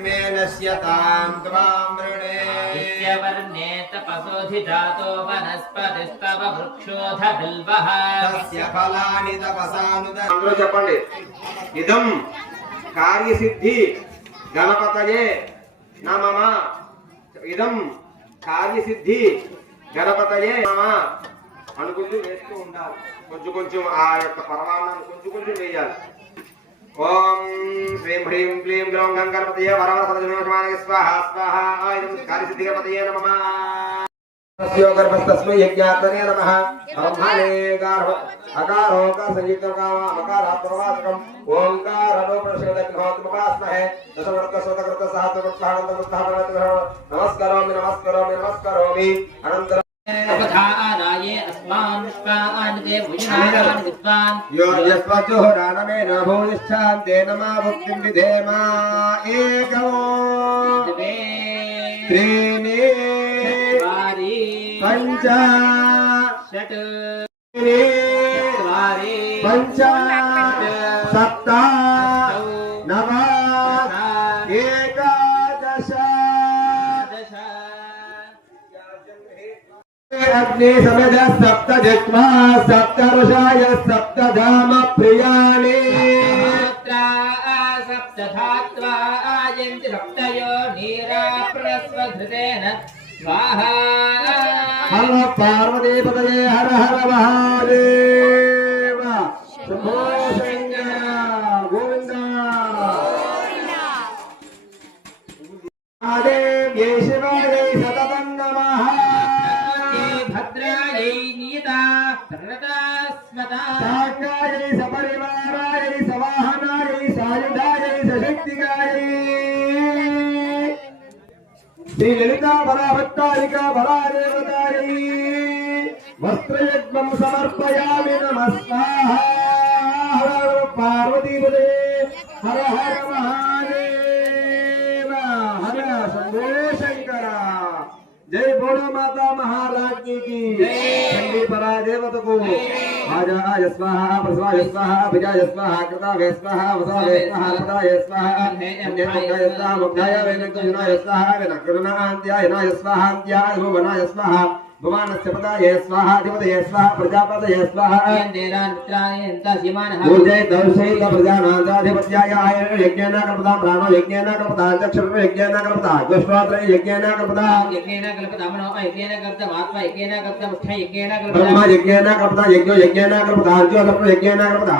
लक्ष्मीर्मेनश्यतां त्वामृणे आदित्यवर्णे तपसोऽधिजातो वनस्पतिस्तव वृक्षोऽध बिल्वः तस्य फलानि तपसानुदर्शनं చెప్పండి ఇదం కార్యసిద్ధి గణపతయే నమః ఇదం కార్యసిద్ధి గణపతయే నమః అనుకుంటూ వేస్తూ ఉండాలి కొంచెం కొంచెం ఆ యొక్క పరమాన్నాన్ని కొంచెం కొంచెం వేయాలి ओम श्रीं ह्रीं क्लीं ग्लौं गणपतये वरवरसरजनोषमानय स्वाहा स्वाहा इदं कार्यसिद्धिगणपतये नमः तस्यो गर्भस्तस्मै यज्ञात्मने नमः ब्रह्मणे गार्भ अकारो का संयुक्तकामा मकारात्मवाचकम् ओंकारो प्रशोदग्नोत्मपास्महे दशवर्तसोतकृत सहस्रकृत्साहनन्तमुत्थापनमः नमस्करोमि नमस्करोमि नमस्करोमि अनन्तरं अपधानाये अस्मान् विश्वान् देवयुनान् विद्वान् यो यस्वचोरानमे न भूयिष्ठान्ते नमा भुक्तिं विधेमा एकमो द्वे त्रीणि चत्वारि पञ्च षट् चत्वारि पञ्च सप्त नव एकादश अग्नि समेत सप्त जिह्वा सप्त ऋषाय सप्त धाम प्रियाणि सप्त धात्वा आयन्ति सप्तयो नीरा प्रस्वधृतेन स्वाहा हर पार्वती पतये हर हर महादेव शंभो शंकर गोविंद महादेव ये शिवाय सततं नमः भद्रायै नियता प्रणतास्मता शाकायै सपरिवारायै सवाहनायै सायुधायै सशक्तिकायै श्री ललिता पराभट्टारिका परादेवतायै वस्त्रयज्ञं समर्पयामि नमः स्वाहा हर पार्वतीपदे हर हर महादेव हर शंभो शंकर जय बोलो माता महारानी की चंडी परादेवत को आजाय स्वाहा प्रसवाय स्वाहा विजय स्वाहा कृताय स्वाहा वसाय स्वाहा प्रदाय स्वाहा अन्यमुखाय स्वाहा मुखाय वेनकुनाय स्वाहा वेनकुनान्त्याय नाय स्वाहा अन्त्याय भुवनाय स्वाहा भुवनस्य पदाय स्वाहा अधिपतये स्वाहा प्रजापतये स्वाहा येनेरान् मित्रायन्त सीमानः पूजय दर्शयित प्रजानादाधिपत्याय यज्ञेन कल्पता प्राणो यज्ञेन कल्पता चक्षुर् यज्ञेन कल्पता गोष्ठोत्र यज्ञेन कल्पता यज्ञेन कल्पता मनो यज्ञेन कल्पता आत्मा यज्ञेन कल्पता मुख्य यज्ञेन कल्पता ब्रह्म यज्ञेन कल्पता यज्ञो यज्ञेन कल्पता ज्योतिर् यज्ञेन कल्पता